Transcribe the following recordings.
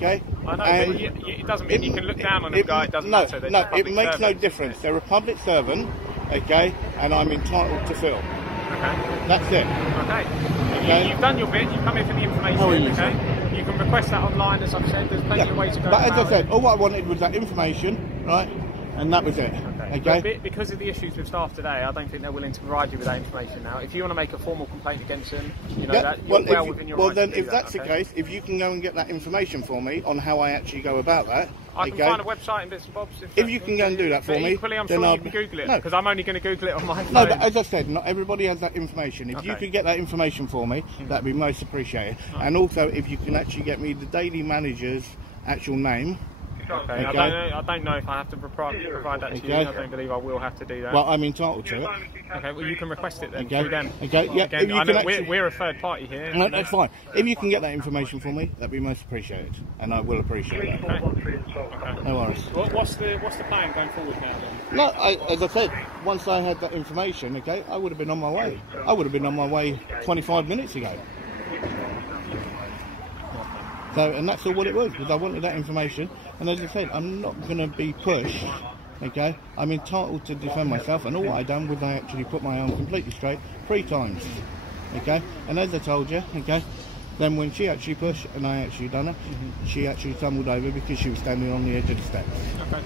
okay? I know, but it doesn't mean you can look down on a guy. It doesn't matter. No, it makes no difference. They're a public servant, okay, and I'm entitled to film. Okay. That's it. Okay. You've done your bit. You've come in for the information. Okay. You can request that online, as I've said. There's plenty of ways to go. But as I said, all I wanted was that information, right? And that was it. Okay. But because of the issues with staff today, I don't think they're willing to provide you with that information now. If you want to make a formal complaint against them, you know that you're well within your rights. Well, then, if that's the case, if you can go and get that information for me on how I actually go about that, I can find a website and bits and bobs. If you can go and do that for me, equally, I'm sure you can Google it because I'm only going to Google it on my phone. No, but as I said, not everybody has that information. If you could get that information for me, that'd be most appreciated. And also, if you can actually get me the daily manager's actual name. Okay. I don't know if I have to provide that to you. I don't believe I will have to do that. Well, I'm entitled to it. Okay, well, you can request it then through them. Okay, yeah. Again, I know we're a third party here. No, that's fine. If you can get that information for me, that'd be most appreciated, and I will appreciate that. Okay. No worries. What's the plan going forward now then? No, as I said, once I had that information, okay, I would have been on my way. I would have been on my way 25 minutes ago. So, and that's all what it was, because I wanted that information. And as I said, I'm not going to be pushed, okay? I'm entitled to defend myself, and all I done was I actually put my arm completely straight 3 times, okay? And as I told you, okay, then when she actually pushed, and I actually done it, she actually tumbled over because she was standing on the edge of the steps,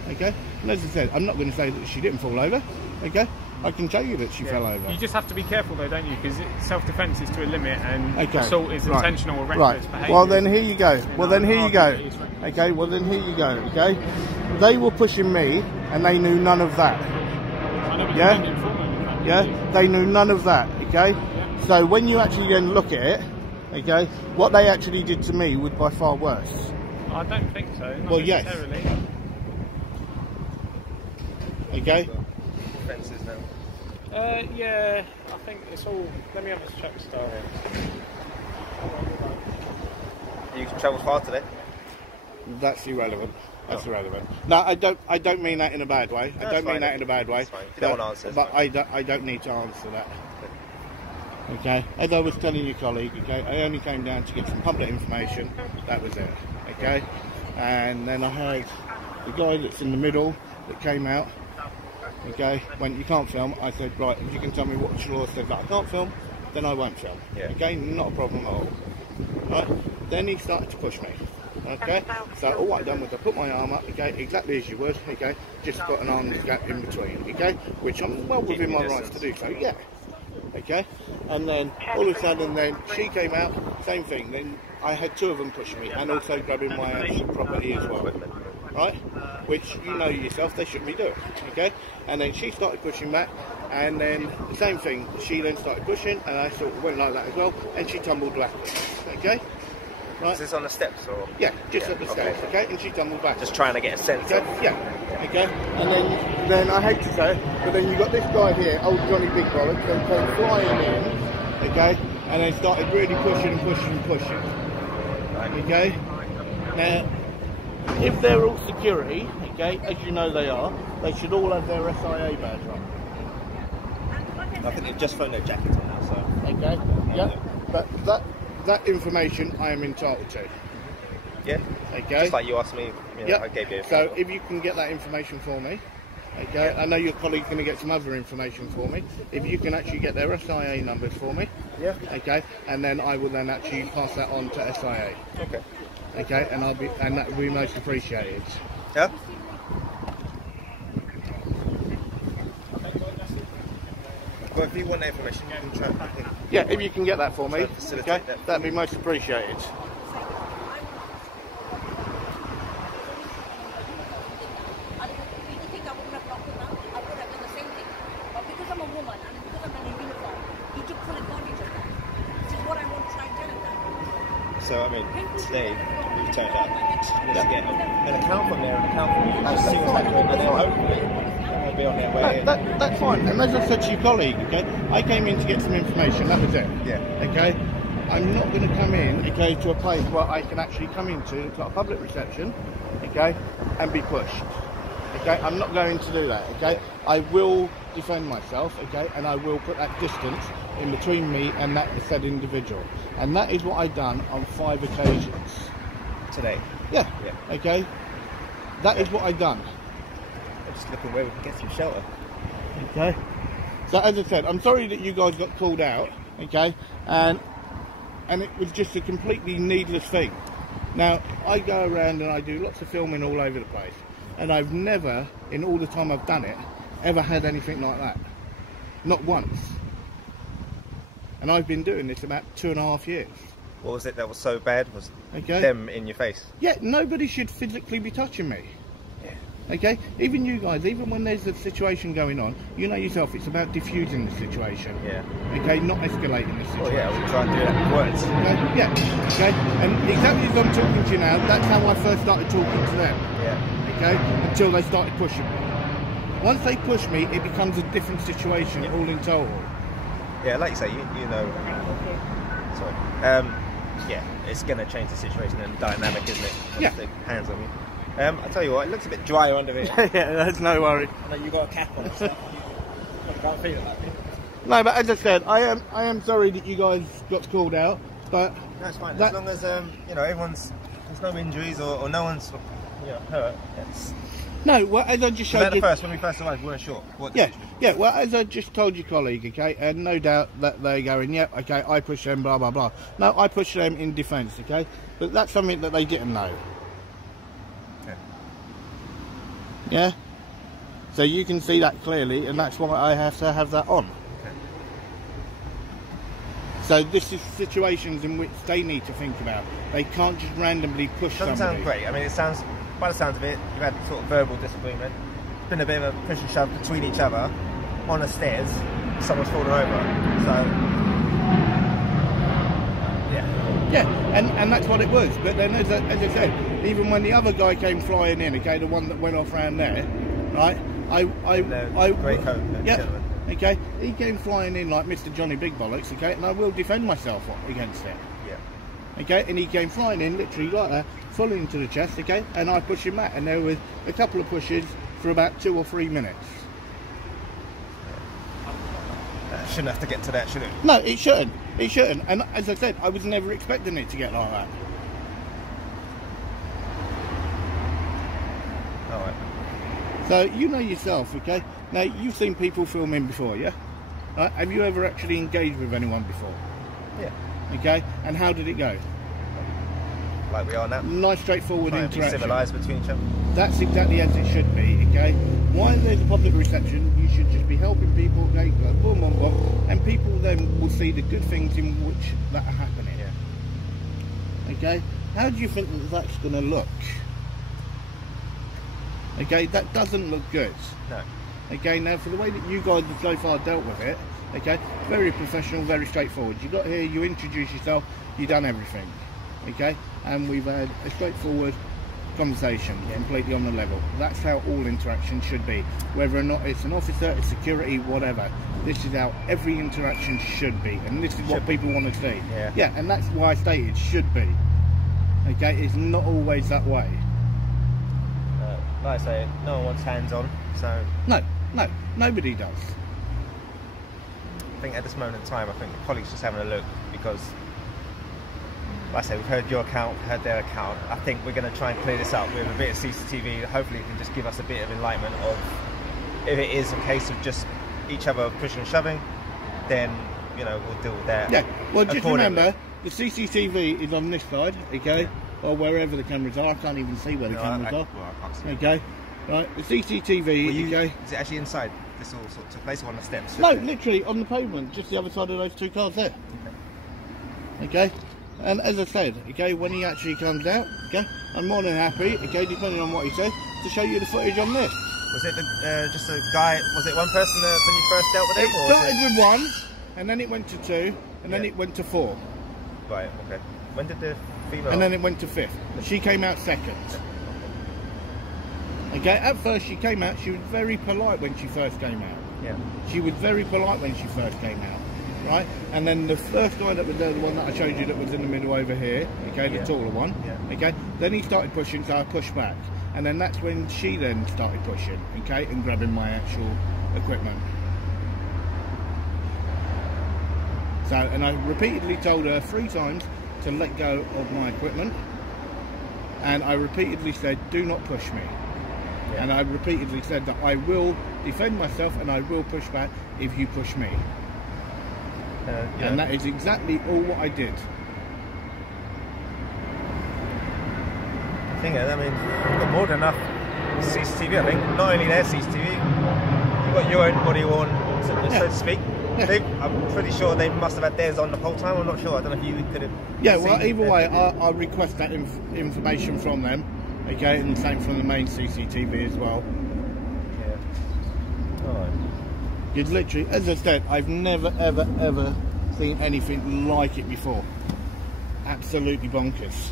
okay? And as I said, I'm not going to say that she didn't fall over, okay? I can tell you that she fell over. You just have to be careful though, don't you? Because self-defence is to a limit and assault is intentional or reckless behaviour. Well then here you go. Well then here you go. Okay, well then here you go, okay? They were pushing me and they knew none of that. Yeah, they knew none of that, okay? So when you actually then look at it, okay, what they actually did to me was by far worse. I don't think so. Well, yes. Okay? Fences now. Yeah, I think it's all. Let me have a check the diary. You travelled far today? That's irrelevant. That's irrelevant. No, I don't mean that in a bad way. I don't mean that in a bad way. That's fine. You don't want to answer. But I don't need to answer that. Okay. As I was telling your colleague, okay, I only came down to get some public information. That was it. Okay. And then I heard the guy that's in the middle that came out. Okay, when you can't film, I said, right, if you can tell me what the law says that I can't film, then I won't film. Okay, not a problem at all. Right, then he started to push me. Okay, so all I done was I put my arm up, okay, exactly as you would, okay, just put an arm gap in between, okay, which I'm well within my rights to do so, yeah. Okay, and then all of a sudden then she came out, same thing, then I had 2 of them pushing me and also grabbing my actual property as well. Right, which you know yourself they shouldn't be doing, okay? And then she started pushing back, and then the same thing, she then started pushing, and I sort of went like that as well, and she tumbled backwards, okay? Right. Is this on the steps or? Yeah, just at the steps, okay? And she tumbled back. Just trying to get a sense of. Yeah, okay? And then I hate to say it, but then you got this guy here, old Johnny Big Bollocks, and came flying in, okay? And they started really pushing, okay? Now, if they're all security, okay, as you know they are, they should all have their SIA badge on. I think they've just thrown their jackets on now, so. Okay, yeah, but that information I am entitled to. Yeah, okay. Just like you asked me, I gave you. So if you can get that information for me, okay, I know your colleague's going to get some other information for me. If you can actually get their SIA numbers for me, okay, and then I will then actually pass that on to SIA. Okay. Okay, and that will be most appreciated. Yeah. Well, if you want that information, you can try. Yeah, if you can get that for me, okay, that'd be most appreciated. So, I mean, today we've turned up to get an account from there, an account from you, just see what's happening, and they'll hopefully be on their way. That's fine. And as I said to your colleague, okay, I came in to get some information, that was it. Yeah. Okay? I'm not going to come in, okay, to a place where I can actually come into a public reception, okay, and be pushed. Okay? I'm not going to do that, okay? I will defend myself, okay, and I will put that distance in between me and that said individual. And that is what I've done on 5 occasions. Today. Yeah. Yeah. Okay. That is what I done. I'm just looking where we can get some shelter. Okay. So as I said, I'm sorry that you guys got called out. Okay. And it was just a completely needless thing. Now, I go around and I do lots of filming all over the place. And I've never, in all the time I've done it, ever had anything like that. Not once. And I've been doing this about 2.5 years. What was it that was so bad? Was okay. them in your face? Yeah, nobody should physically be touching me. Yeah. Okay? Even you guys, even when there's a situation going on, you know yourself, it's about diffusing the situation. Yeah. Okay? Not escalating the situation. Oh yeah, we'll try and do that with words. Okay? Yeah. Okay? And exactly as I'm talking to you now, that's how I first started talking to them. Yeah. Okay? Until they started pushing me. Once they push me, it becomes a different situation, all in total. Yeah, like you say, you know. Sorry. Yeah, it's going to change the situation and dynamic, isn't it? Yeah. The hands on you. I tell you what, it looks a bit drier under here. Yeah, that's no worry. I know you got a cap on and stuff. You can't feel it like that. No, but as I said, I am sorry that you guys got called out, but that's fine. As long as you know, there's no injuries or no one's hurt. Yes. No, well, as I just showed you... when we first arrived, we weren't sure. Yeah, well, as I just told your colleague, okay, and no doubt that they're going, yeah, okay, I push them, blah, blah, blah. No, I push them in defence, okay? But that's something that they didn't know. Okay. Yeah? So you can see that clearly, and that's why I have to have that on. Okay. So this is situations in which they need to think about. They can't just randomly push somebody. Doesn't sound great. I mean, it sounds... By the sounds of it, you've had sort of verbal disagreement. It's been a bit of a push and shove between each other on the stairs. Someone's fallen over. So, yeah, and that's what it was. But then, as I said, even when the other guy came flying in, okay, the one that went off around there, right? Grey coat. Yeah. Okay, he came flying in like Mr. Johnny Big Bollocks, okay, and I will defend myself against it. Yeah. Okay, and he came flying in literally like that, full into the chest, okay, and I pushed him back, and there was a couple of pushes for about 2 or 3 minutes. Shouldn't have to get to that, should it? No, it shouldn't. It shouldn't. And as I said, I was never expecting it to get like that. Alright. So, you know yourself, okay? Now, you've seen people filming before, yeah? Have you ever actually engaged with anyone before? Yeah. Okay? And how did it go? Like we are now. Nice, straightforward interaction. Be civilised between each other. That's exactly as it should be, okay? While there's a public reception, you should just be helping people, okay? Go boom, boom, boom, and people then will see the good things in which that are happening. Yeah. Okay? How do you think that that's going to look? Okay, that doesn't look good. No. Okay, now for the way that you guys have so far dealt with it, okay, very professional, very straightforward. You got here, you introduce yourself, you done everything, okay, and we've had a straightforward conversation, completely on the level. That's how all interaction should be, whether or not it's an officer, it's security, whatever. This is how every interaction should be, and this is what people want to see. Yeah, and that's why I say it should be. Okay, it's not always that way. Like I say, no one wants hands on, so... No, nobody does. I think at this moment in time, I think the colleagues just having a look, because, like I say, we've heard your account, heard their account. I think we're going to try and clear this up with a bit of CCTV. Hopefully it can just give us a bit of enlightenment of, if it is a case of just each other pushing and shoving, then, you know, we'll deal with that. Yeah, well, just remember, the CCTV is on this side, okay? Or wherever the cameras are. I can't even see where the cameras are. Well, I can't see. Okay, right. The CCTV. Okay. Is it actually inside? This all sort of took place on the steps? No, literally on the pavement, just the other side of those 2 cars there. Okay. And as I said, okay, when he actually comes out, okay, I'm more than happy, okay, depending on what he says, to show you the footage on this. Was it just a guy? Was it one person when you first dealt with him? It started with 1, and then it went to 2, and then it went to 4. Right. Okay. When did the female? And then it went to 5th. She came out 2nd. Okay, at first she came out, she was very polite when she first came out. Yeah. She was very polite when she first came out, right? And then the first guy that was there, the one that I showed you that was in the middle over here, okay, the taller one, okay, then he started pushing, so I pushed back. And then that's when she then started pushing, okay, and grabbing my actual equipment. So, and I repeatedly told her 3 times to let go of my equipment, and I repeatedly said, do not push me. And I repeatedly said that I will defend myself and I will push back if you push me. And that is exactly all what I did. I mean, you've got more than enough CCTV, I think. Not only their CCTV, you've got your own body worn, so to speak. I'm pretty sure they must have had theirs on the whole time. I'm not sure. I don't know if you could have. Yeah, well, either way, I'll request that information from them. Okay, and the same from the main CCTV as well. Yeah. Alright. You'd literally, as I said, I've never, ever, ever seen anything like it before. Absolutely bonkers.